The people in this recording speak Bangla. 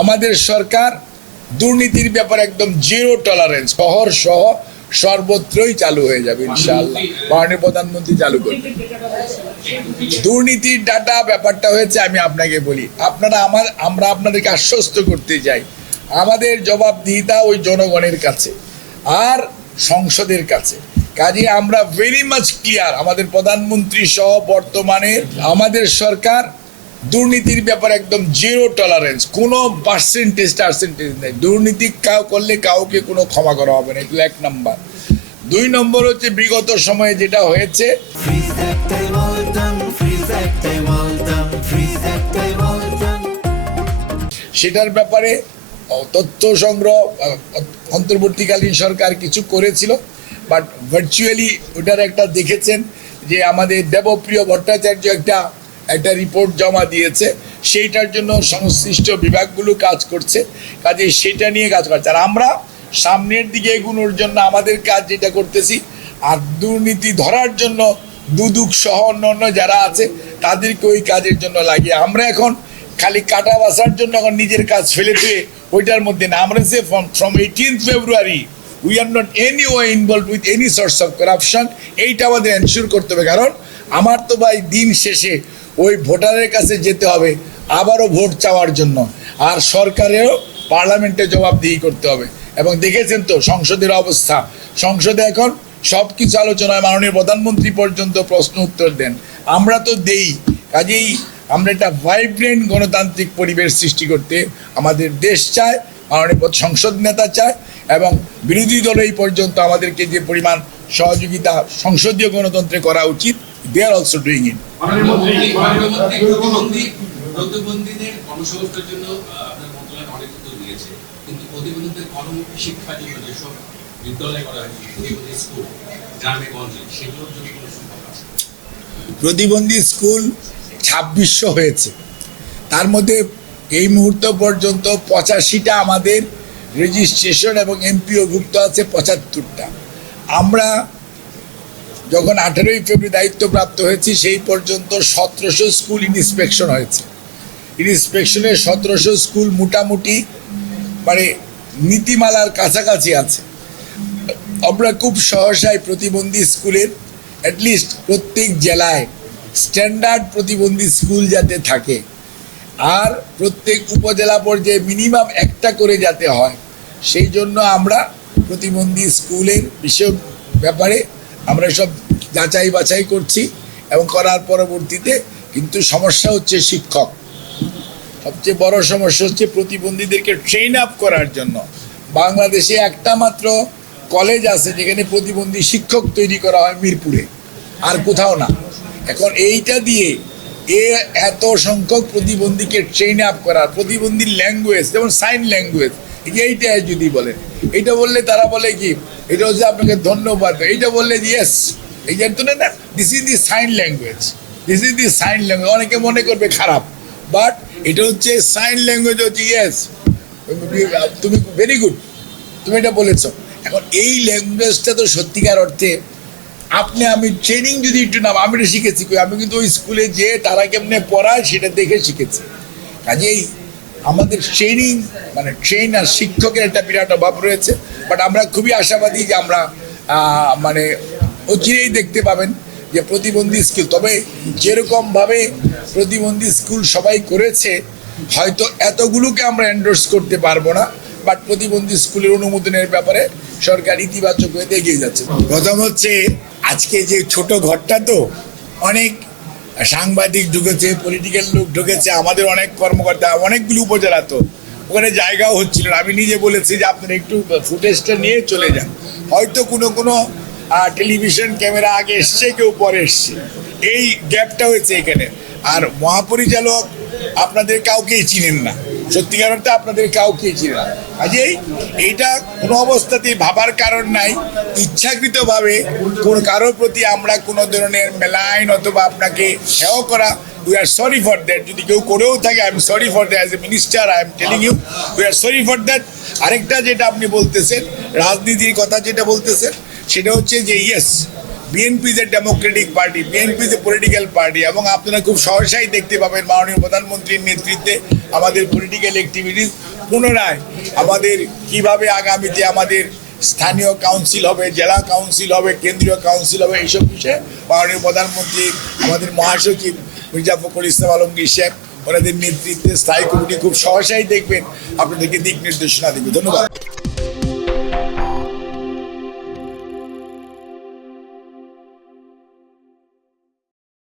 আমাদের সরকার দুর্নীতির ব্যাপারে একদম জিরো টলারেন্স, শহর সহ সর্বত্রই চালু হয়ে যাবে ইনশাআল্লাহ। মাননীয় প্রধানমন্ত্রী চালু করবেন দুর্নীতির ডাটা। ব্যাপারটা হয়েছে, আমি আপনাকে বলি, আমরা আপনাদেরকে আশ্বস্ত করতে চাই, আমাদের জবাবদিহিতা ওই জনগণের কাছে আর সংসদের কাছে। কাজে আমরা ভেরি মাচ ক্লিয়ার, আমাদের প্রধানমন্ত্রী সহ বর্তমানে আমাদের সরকার দুর্নীতির ব্যাপারে একদম জিরো টলারেন্স, কোনো পার্সেন্টেজ নেই। দুর্নীতি করলে কাউকে কোনো ক্ষমা করা হবে না, এটা 1 নম্বর। 2 নম্বর হচ্ছে বিগত সময়ে যেটা হয়েছে সেটার ব্যাপারে তথ্য সংগ্রহ অন্তর্বর্তীকালীন সরকার কিছু করেছিল, বাট ভার্চুয়ালি ওটার একটা দেখেছেন যে আমাদের দেবপ্রিয় ভট্টাচার্য একটা রিপোর্ট জমা দিয়েছে, সেইটার জন্য সংশ্লিষ্ট বিভাগগুলো কাজ করছে। কাজে সেটা নিয়ে কাজ করছে, আর আমরা সামনের দিকে এগোনোর জন্য আমাদের কাজ যেটা করতেছি, আর দুর্নীতি ধরার জন্য দুদক সহ অন্য যারা আছে তাদেরকে ওই কাজের জন্য লাগিয়ে আমরা এখন খালি কাটা বাসার জন্য এখন নিজের কাজ ফেলে দিয়ে ওইটার মধ্যে না। আমরা যে from 18th February we are not any way involve with any source of corruption. এইটা আমাদের এনশিওর করতে হবে, কারণ আমার তো ভাই দিন শেষে ওই ভোটারের কাছে যেতে হবে আবারও ভোট চাওয়ার জন্য, আর সরকারেরও পার্লামেন্টে জবাবদিহি করতে হবে। এবং দেখেছেন তো সংসদের অবস্থা, সংসদে এখন সব কিছু আলোচনায় মাননীয় প্রধানমন্ত্রী পর্যন্ত প্রশ্ন উত্তর দেন, আমরা তো দেই। কাজেই আমরা একটা ভাইব্রেন্ট গণতান্ত্রিক পরিবেশ সৃষ্টি করতে আমাদের দেশ চায়, মাননীয় সংসদ নেতা চায়, এবং বিরোধী দল এই পর্যন্ত আমাদেরকে যে পরিমাণ সহযোগিতা সংসদীয় গণতন্ত্রে করা উচিত, they are also doing it. প্রতিবন্ধীদের কর্মসংস্থানের জন্য আপনার মন্ত্রণালয় অনেক উদ্যোগ নিয়েছে, কিন্তু প্রতিবন্ধীদের কর্মমুখী শিক্ষার জন্য যেসব বিদ্যালয় করা হয়েছে, প্রতিবন্ধী স্কুল গ্রামে গঞ্জে, সেগুলোর জন্য কোনো সুযোগ আছে? প্রতিবন্ধী স্কুল 2600 হয়েছে, তার মধ্যে এই মুহূর্ত পর্যন্ত 85টা আমাদের রেজিস্ট্রেশন এবং এমপিওভুক্ত আছে 75টা। আমরা যখন 18ই ফেব্রুয়ারি দায়িত্বপ্রাপ্ত হয়েছি সেই পর্যন্ত 1700 স্কুল ইন্সপেকশন হয়েছে। ইন্সপেকশনে 1700 স্কুল মোটামুটি মানে নীতিমালার কাছাকাছি আছে। আমরা খুব সহসায় প্রতিবন্ধী স্কুলের অ্যাটলিস্ট প্রত্যেক জেলায় স্ট্যান্ডার্ড প্রতিবন্ধী স্কুল যাতে থাকে, আর প্রত্যেক উপজেলা পর্যায়ে মিনিমাম একটা করে যাতে হয়, সেই জন্য আমরা প্রতিবন্ধী স্কুলের বিষয় ব্যাপারে আমরা সব যাচাই বাছাই করছি। এবং করার পরবর্তীতে কিন্তু সমস্যা হচ্ছে শিক্ষক, সবচেয়ে বড় সমস্যা হচ্ছে প্রতিবন্ধীদেরকে ট্রেন আপ করার জন্য। বাংলাদেশে একটা মাত্র কলেজ আছে যেখানে প্রতিবন্ধী শিক্ষক তৈরি করা হয়, মিরপুরে, আর কোথাও না। এখন এইটা দিয়ে এত সংখ্যক প্রতিবন্ধীকে ট্রেন আপ করার, প্রতিবন্ধীর ল্যাঙ্গুয়েজ যেমন সাইন ল্যাঙ্গুয়েজ, এইটা যদি বলেন, এইটা বললে তারা বলে কি এটা হচ্ছে আপনাকে ধন্যবাদ, এইটা বললে ইয়েস, এই জানতো না, this is the sign language, this is the sign language. অনেকে মনে করবে খারাপ, বাট এটা হচ্ছে সাইন ল্যাঙ্গুয়েজ, হচ্ছে ইয়েস তুমি ভেরি গুড, তুমি এটা বলেছ। এখন এই ল্যাঙ্গুয়েজটা তো সত্যিকার অর্থে আমি ট্রেনিং যদি একটু নাম আমি এটা শিখেছি, আমি কিন্তু ওই স্কুলে যেয়ে তারা কেমনে পড়ায় সেটা দেখে শিখেছি। কাজেই আমাদের ট্রেনিং মানে ট্রেন আর শিক্ষকের একটা বিরাট অভাব রয়েছে, বাট আমরা খুবই আশাবাদী যে আমরা মানে অচিরেই দেখতে পাবেন যে প্রতিবন্ধী স্কুল, তবে যেরকমভাবে প্রতিবন্ধী স্কুল সবাই করেছে হয়তো এতগুলোকে আমরা এন্ডোর্স করতে পারবো না, বাট প্রতিবন্ধী স্কুলের অনুমোদনের ব্যাপারে সরকার ইতিবাচক হয়ে এগিয়ে যাচ্ছে। প্রথম হচ্ছে আজকে যে ছোট ঘরটা, তো অনেক সাংবাদিক ঢুকেছে, পলিটিক্যাল লোক ঢুকেছে, আমাদের অনেক কর্মকর্তা, অনেকগুলো উপজেলা, তো ওখানে জায়গাও হচ্ছিল না। আমি নিজে বলেছি যে আপনারা একটু ফুটেজটা নিয়ে চলে যান, হয়তো কোনো টেলিভিশন ক্যামেরা আগে এসছে, কেউ পরে এসছে, এই গ্যাপটা হয়েছে এখানে। আর মহাপরিচালক আপনাদের কাউকেই চিনেন না, সত্যিকার অর্থে আপনাদের কাউকেই চিনে না। কাজেই এইটা কোনো অবস্থাতেই ভাবার কারণ নাই, ইচ্ছাকৃতভাবে কোনো কারোর প্রতি আমরা কোনো ধরনের মেলাইন অথবা আপনাকে হেয় করা, we are sorry for that. যদি কেউ করেও থাকে, I am sorry for that, as a minister I am telling you, we are sorry for that. আরেকটা যেটা আপনি বলতেছেন রাজনীতির কথা যেটা বলতেছেন, সেটা হচ্ছে যে ইয়েস বিএনপি যে ডেমোক্রেটিক পার্টি, বিএনপি যে পলিটিক্যাল পার্টি, এবং আপনারা খুব সহসাই দেখতে পাবেন মাননীয় প্রধানমন্ত্রীর নেতৃত্বে আমাদের পলিটিক্যাল অ্যাক্টিভিটিস পুনরায় আমাদের কিভাবে আগামীতে আমাদের স্থানীয় কাউন্সিল হবে, জেলা কাউন্সিল হবে, কেন্দ্রীয় কাউন্সিল হবে, এইসব বিষয়ে মাননীয় প্রধানমন্ত্রী, আমাদের মহাসচিব মির্জা ফখরুল ইসলাম আলমগীর শেখ ওনাদের নেতৃত্বে স্থায়ী কমিটি খুব সহসাই দেখবেন, আপনাদেরকে দিক নির্দেশনা দেবে। ধন্যবাদ।